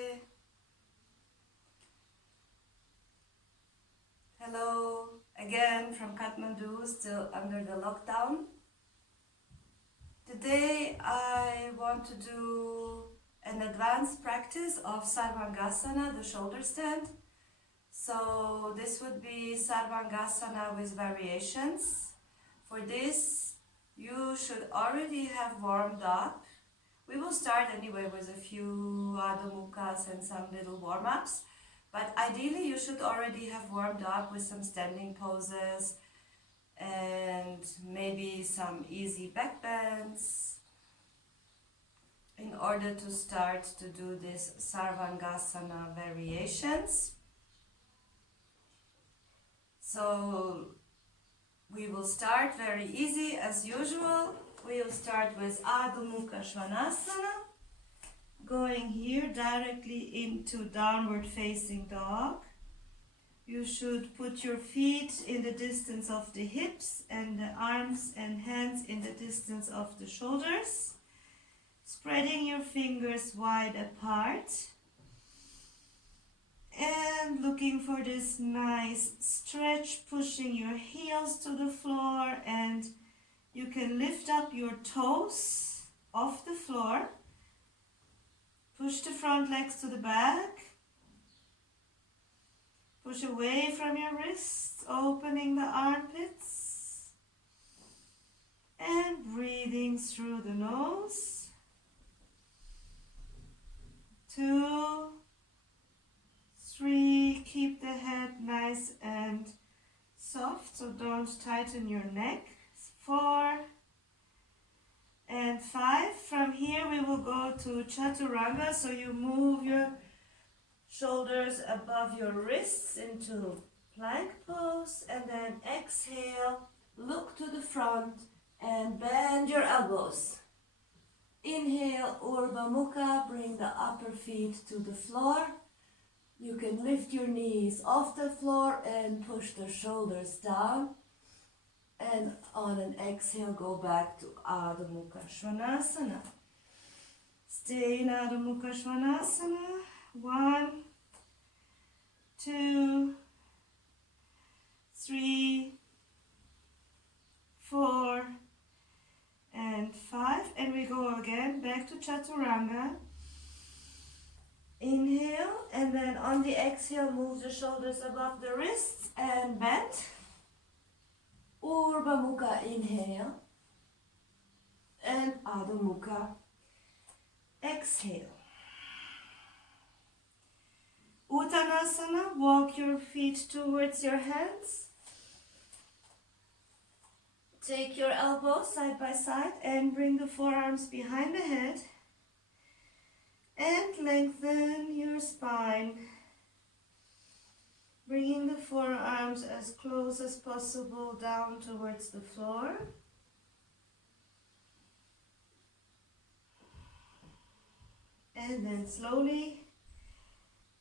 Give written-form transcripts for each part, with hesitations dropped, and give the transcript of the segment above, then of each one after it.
Namaste. Hello again from Kathmandu, still under the lockdown. Today I want to do an advanced practice of Sarvangasana, the shoulder stand. So this would be Sarvangasana with variations. For this, you should already have warmed up. We will start anyway with a few Adho Mukhas and some little warm-ups. But ideally, you should already have warmed up with some standing poses and maybe some easy back bends in order to start to do this Sarvangasana variations. So we will start very easy as usual. We will start with Adho Mukha Svanasana, going here directly into downward facing dog. You should put your feet in the distance of the hips and the arms and hands in the distance of the shoulders, spreading your fingers wide apart and looking for this nice stretch, pushing your heels to the floor, and you can lift up your toes off the floor. Push the front legs to the back. Push away from your wrists, opening the armpits. And breathing through the nose. 2, 3, keep the head nice and soft, so don't tighten your neck. 4 and 5. From here we will go to Chaturanga, so you move your shoulders above your wrists into plank pose, and then exhale, look to the front and bend your elbows. Inhale, Urdhva Mukha, bring the upper feet to the floor. You can lift your knees off the floor and push the shoulders down. And on an exhale, go back to Adho Mukha Svanasana. Stay in Adho Mukha Svanasana. 1, 2, 3, 4, and 5. And we go again back to Chaturanga. Inhale, and then on the exhale, move the shoulders above the wrists and bend. Urdhva Mukha, inhale, and Adho Mukha, exhale. Uttanasana, walk your feet towards your hands. Take your elbows side by side and bring the forearms behind the head. And lengthen your spine. Bringing the forearms as close as possible down towards the floor. And then slowly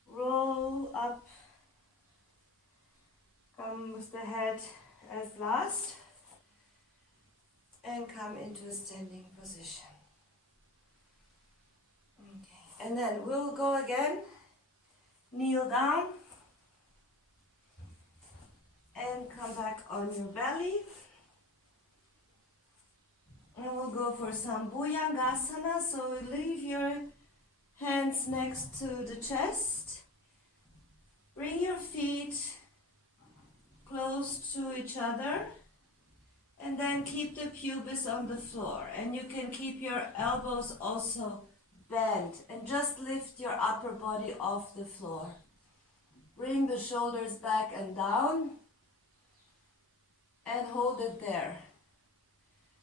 roll up. Come with the head as last. And come into a standing position. Okay. And then we'll go again. Kneel down. And come back on your belly. And we'll go for some Bhujangasana. So leave your hands next to the chest. Bring your feet close to each other. And then keep the pubis on the floor. And you can keep your elbows also bent. And just lift your upper body off the floor. Bring the shoulders back and down. And hold it there.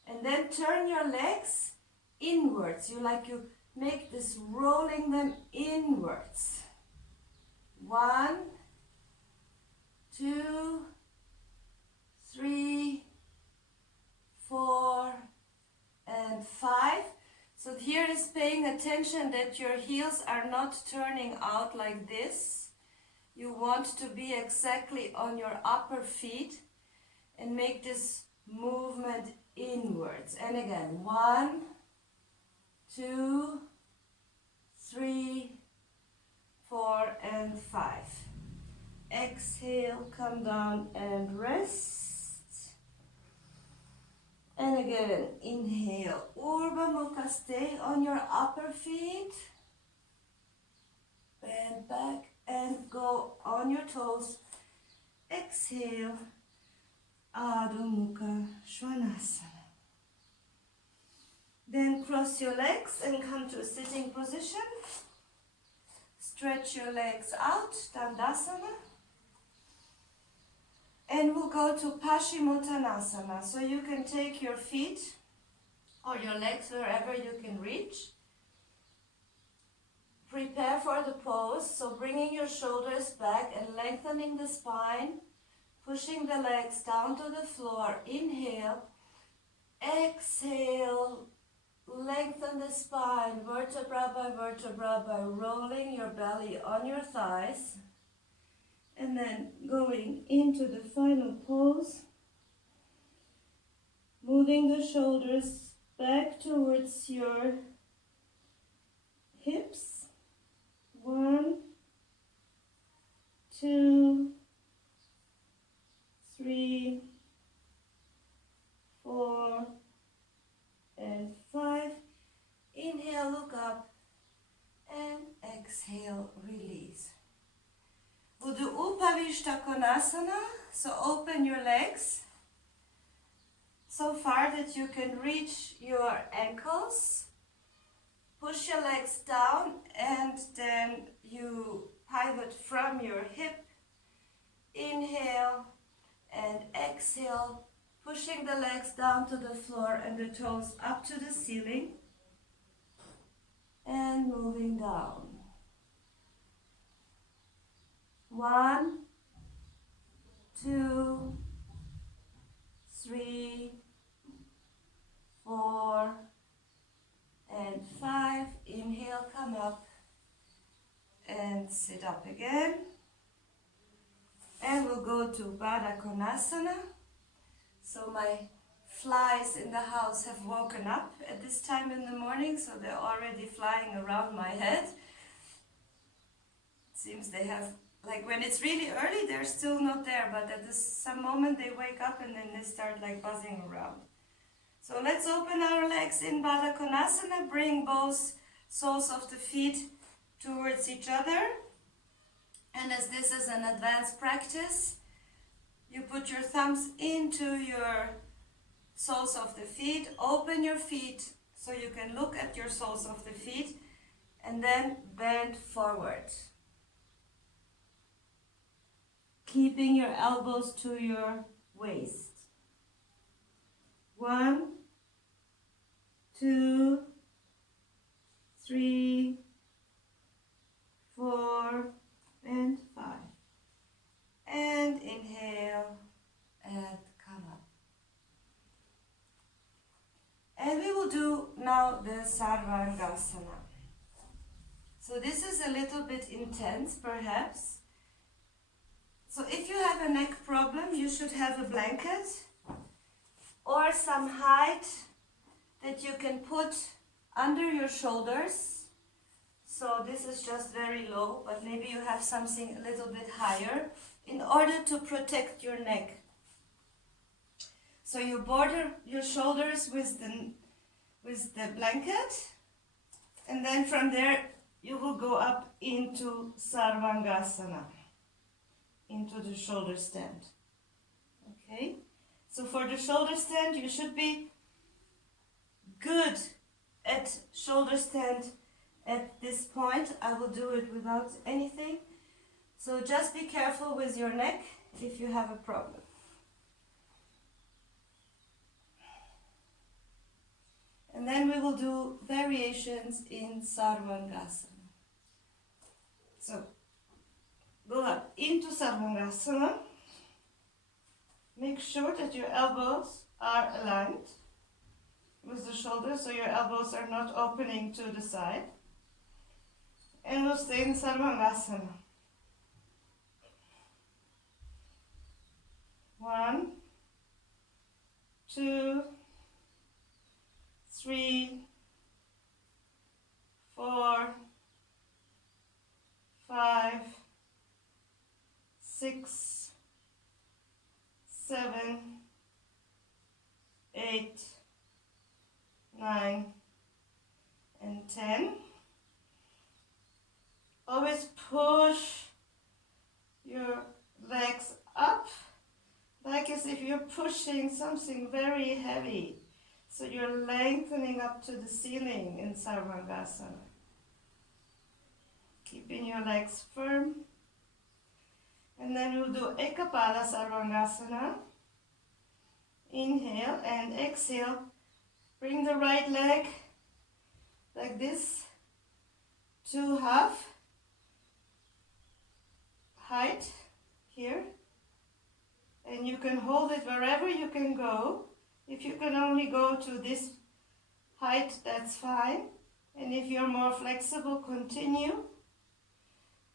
And then turn your legs inwards. You make this rolling them inwards. 1, 2, 3, 4, and 5. So here is paying attention that your heels are not turning out like this. You want to be exactly on your upper feet. And make this movement inwards. And again, 1, 2, 3, exhale, come down and rest. And again, inhale, Urdhva Mukha, stay on your upper feet. Bend back and go on your toes. Exhale, Adho Mukha Svanasana. Then cross your legs and come to a sitting position. Stretch your legs out, Dandasana. And we'll go to Paschimottanasana. So you can take your feet or your legs wherever you can reach. Prepare for the pose. So bringing your shoulders back and lengthening the spine. Pushing the legs down to the floor. Inhale. Exhale. Lengthen the spine vertebra by rolling your belly on your thighs. And then going into the final pose, moving the shoulders back towards your hips. 1, 2, 3, 4, and 5. Inhale, look up, and exhale, release. We'll do Baddha Konasana, so open your legs so far that you can reach your ankles. Push your legs down and then you pivot from your hip. Inhale and exhale, pushing the legs down to the floor and the toes up to the ceiling. And moving down. 1, 2, 3, 4, and 5. Inhale, come up and sit up again. And we'll go to Baddha Konasana. So my flies in the house have woken up at this time in the morning, so they're already flying around my head. It seems they have, like when it's really early, they're still not there, but at some moment they wake up and then they start like buzzing around. So let's open our legs in Baddha Konasana, bring both soles of the feet towards each other. And as this is an advanced practice, you put your thumbs into your soles of the feet, open your feet so you can look at your soles of the feet, and then bend forward. Keeping your elbows to your waist. 1, 2, 3, 4, and 5. And inhale and come up. And we will do now the Sarvangasana. So this is a little bit intense perhaps. So if you have a neck problem, you should have a blanket or some height that you can put under your shoulders. So this is just very low, but maybe you have something a little bit higher in order to protect your neck. So you border your shoulders with the blanket, and then from there you will go up into Sarvangasana, into the shoulder stand. Okay? So for the shoulder stand, you should be good at shoulder stand at this point. I will do it without anything. So just be careful with your neck if you have a problem. And then we will do variations in Sarvangasana. So go up into Sarvangasana. Make sure that your elbows are aligned with the shoulders, so your elbows are not opening to the side. And we'll stay in Sarvangasana. 1, 2, 3, 4, 5, 6, 6, 7, 8, 9, and 10. Always push your legs up, like as if you're pushing something very heavy. So you're lengthening up to the ceiling in Sarvangasana. Keeping your legs firm. And then we'll do Ekapada Sarvangasana. Inhale and exhale. Bring the right leg like this to half height here. And you can hold it wherever you can go. If you can only go to this height, that's fine. And if you're more flexible, continue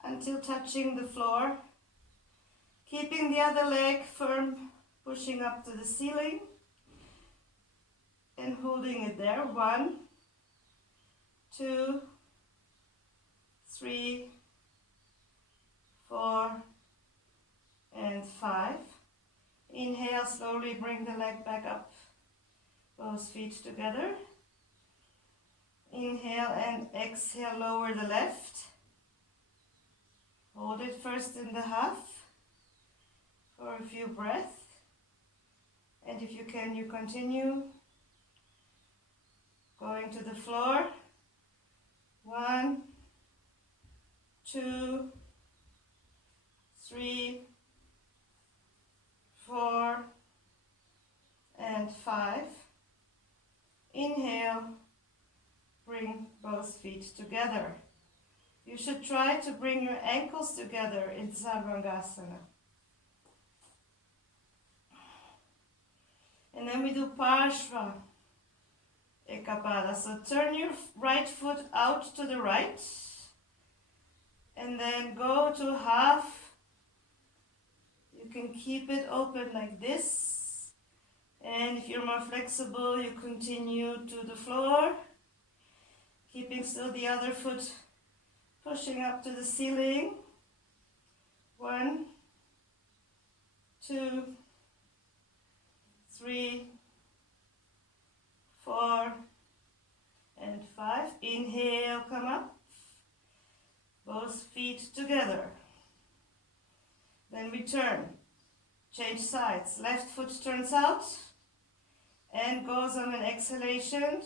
until touching the floor. Keeping the other leg firm, pushing up to the ceiling and holding it there. 1, 2, 3, 4, and 5. Inhale, slowly bring the leg back up, both feet together. Inhale and exhale, lower the left. Hold it first in the half for a few breaths. And if you can, you continue going to the floor. 1, 2, 3, 4, and 5. Inhale, bring both feet together. You should try to bring your ankles together in Sarvangasana. And then we do Parshva Ekapada. So turn your right foot out to the right. And then go to half. You can keep it open like this. And if you're more flexible, you continue to the floor. Keeping still the other foot pushing up to the ceiling. 1, 2, 3, 4, and 5. Inhale, come up. Both feet together. Then we turn. Change sides. Left foot turns out and goes on an exhalation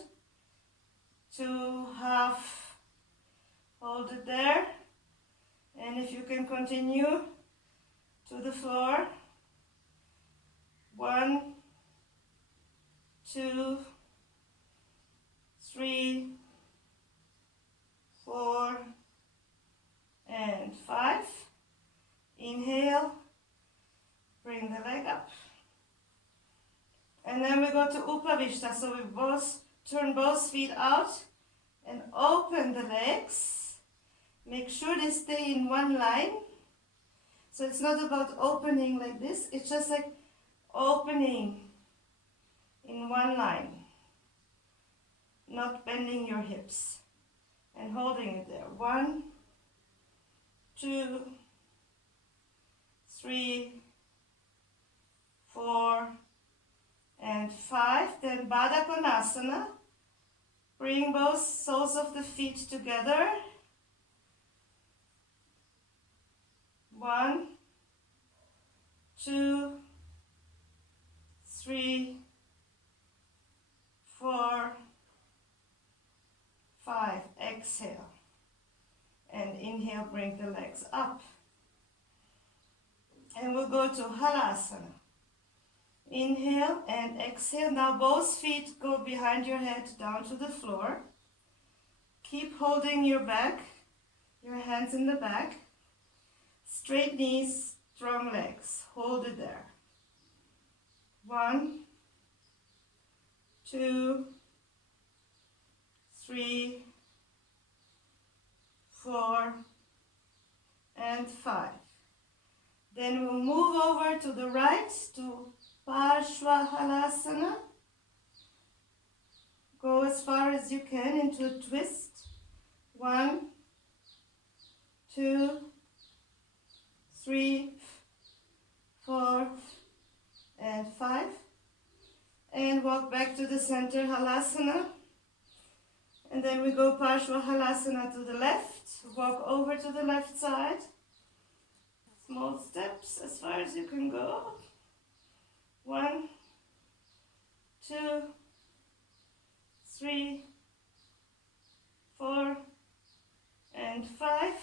to half. Hold it there. And if you can continue to the floor. 1, 2, 3, 4, and 5. Inhale, bring the leg up. And then we go to Upavishta, so we turn both feet out and open the legs. Make sure they stay in one line. So it's not about opening like this, it's just like opening in one line. Not bending your hips. And holding it there. 1, 2, 3, 4, and 5. Then Baddha Konasana. Bring both soles of the feet together. 1, 2, 3, 4, 5. Exhale. And inhale, bring the legs up. And we'll go to Halasana. Inhale and exhale. Now both feet go behind your head down to the floor. Keep holding your back, your hands in the back. Straight knees, strong legs. Hold it there. 1, 2, 3, 4, and 5. Then we'll move over to the right to Parshvahalasana. Go as far as you can into a twist. 1, 2, 3, to the center, Halasana. And then we go Parshvahalasana to the left. Walk over to the left side. Small steps as far as you can go. 1, 2, 3, 4, and 5.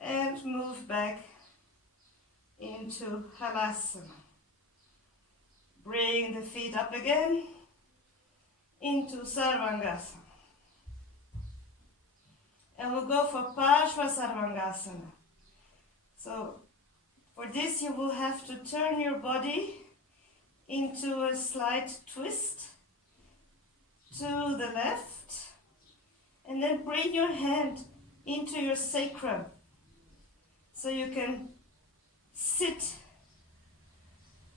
And move back into Halasana. Bring the feet up again into Sarvangasana. And we'll go for Parshva Sarvangasana. So for this you will have to turn your body into a slight twist to the left, and then bring your hand into your sacrum so you can sit.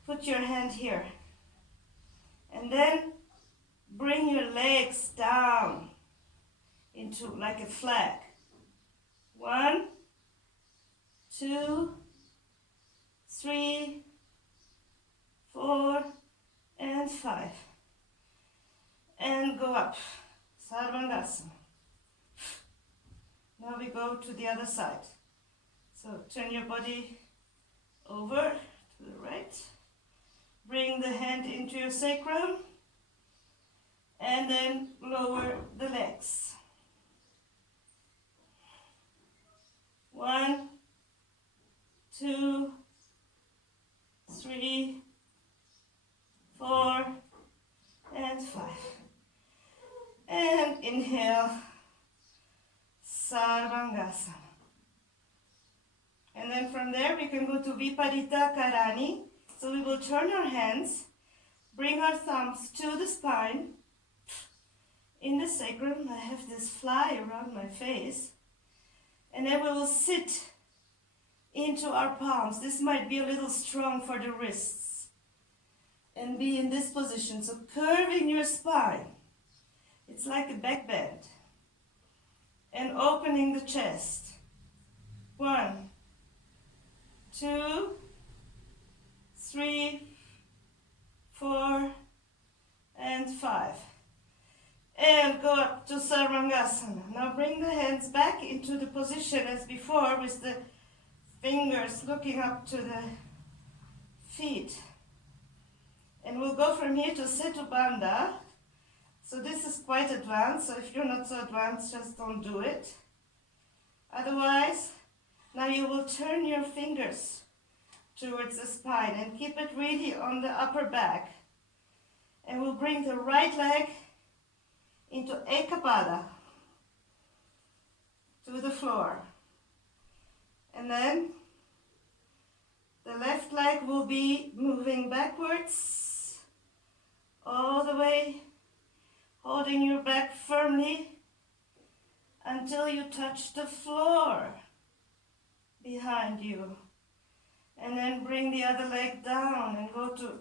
Put your hand here, and then bring your legs down into like a flag. 1, 2, 3, 4, and 5. And go up. Sarvangasana. Now we go to the other side. So turn your body over to the right. Bring the hand into your sacrum. And then lower the legs. 1, 2, 3, 4, and 5. And inhale, Sarvangasana. And then from there we can go to Viparita Karani. So we will turn our hands, bring our thumbs to the spine. In the sacrum, I have this fly around my face. And then we will sit into our palms. This might be a little strong for the wrists. And be in this position. So curving your spine. It's like a back bend. And opening the chest. 1, 2, 3, 4, and 5. And go up to Sarvangasana. Now bring the hands back into the position as before with the fingers looking up to the feet. And we'll go from here to Setu Bandha. So this is quite advanced, so if you're not so advanced, just don't do it. Otherwise, now you will turn your fingers towards the spine and keep it really on the upper back. And we'll bring the right leg into Ekapada to the floor. And then the left leg will be moving backwards all the way, holding your back firmly until you touch the floor behind you. And then bring the other leg down and go to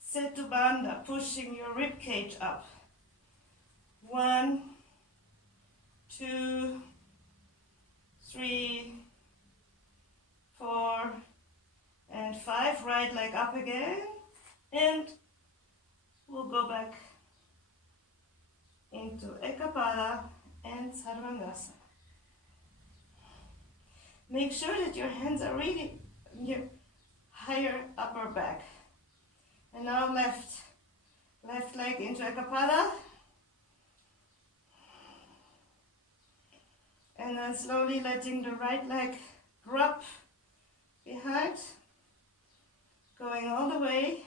Setu Bandha, pushing your rib cage up. 1, 2, 3, 4, and 5. Right leg up again. And we'll go back into Ekapada and Sarvangasana. Make sure that your hands are really in your higher upper back. And now left leg into Ekapada. And then slowly letting the right leg drop behind, going all the way.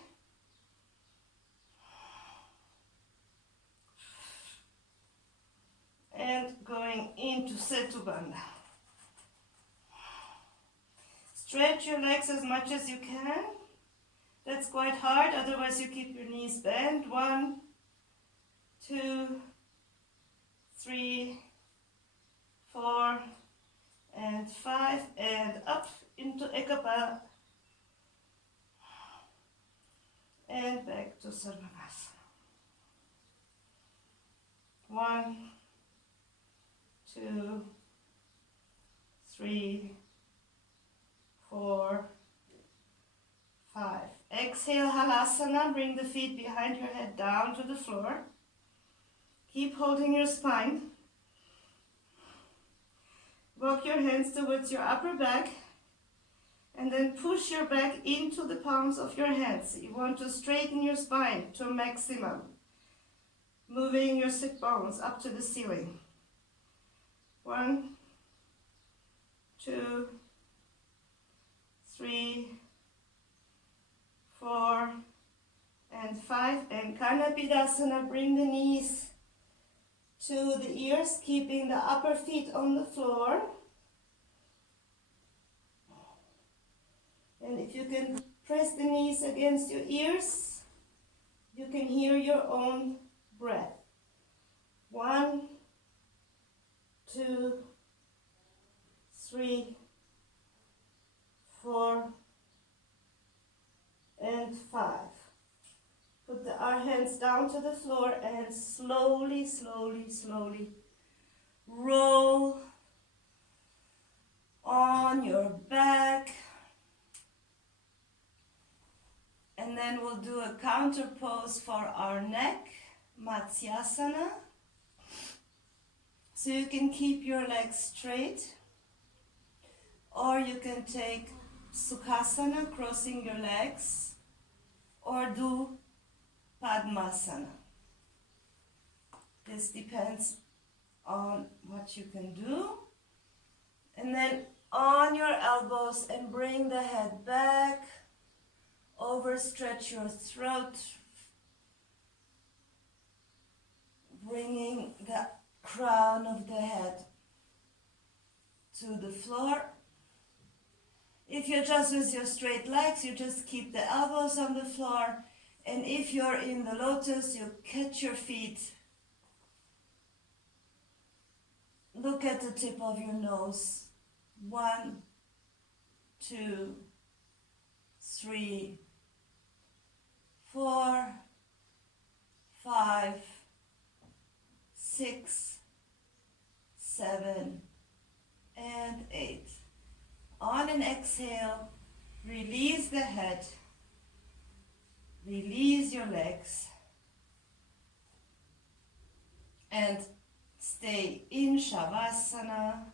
And going into Setu Bandha. Stretch your legs as much as you can. That's quite hard, otherwise you keep your knees bent. 1, 2, 3, 4, and 5, and up into Ekapada. And back to Sarvangasana. 1, 2, 3, 4, 5. exhale, Halasana. Bring the feet behind your head down to the floor. Keep holding your spine. Walk your hands towards your upper back. And then push your back into the palms of your hands. You want to straighten your spine to a maximum. Moving your sit bones up to the ceiling. 1, 2, 3, 4, and 5. And Kanapidasana, bring the knees to the ears, keeping the upper feet on the floor. And if you can press the knees against your ears, you can hear your own breath. 1, 2, 3, 4, and 5. Put our hands down to the floor and slowly, slowly, slowly roll on your back. And then we'll do a counter pose for our neck, Matsyasana. So you can keep your legs straight, or you can take Sukhasana, crossing your legs, or do Padmasana. This depends on what you can do. And then on your elbows and bring the head back. Overstretch your throat, bringing the crown of the head to the floor. If you're just with your straight legs, you just keep the elbows on the floor. And if you're in the lotus, you catch your feet. Look at the tip of your nose. 1, 2, 3, 4, 5, 6, 7, and 8. On an exhale, release the head, release your legs, and stay in Savasana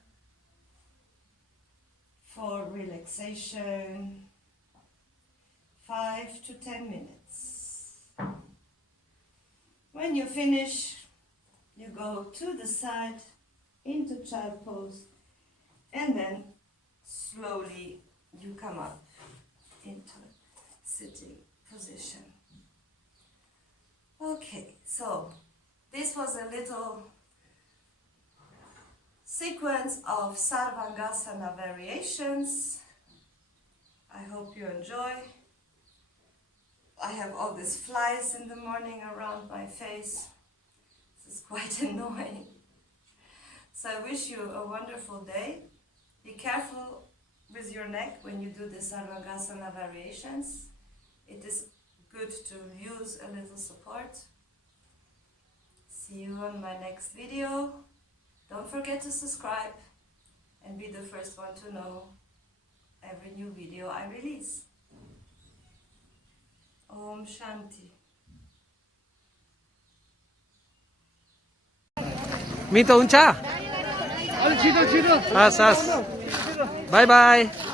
for relaxation. 5 to 10 minutes. When you finish, you go to the side into child pose, and then slowly you come up into sitting position. Okay, so this was a little sequence of Sarvangasana variations. I hope you enjoy. I have all these flies in the morning around my face. This is quite annoying. So I wish you a wonderful day. Be careful with your neck when you do the Sarvangasana variations. It is good to use a little support. See you on my next video. Don't forget to subscribe and be the first one to know every new video I release. Om Shanti. Mito uncha. Bye bye.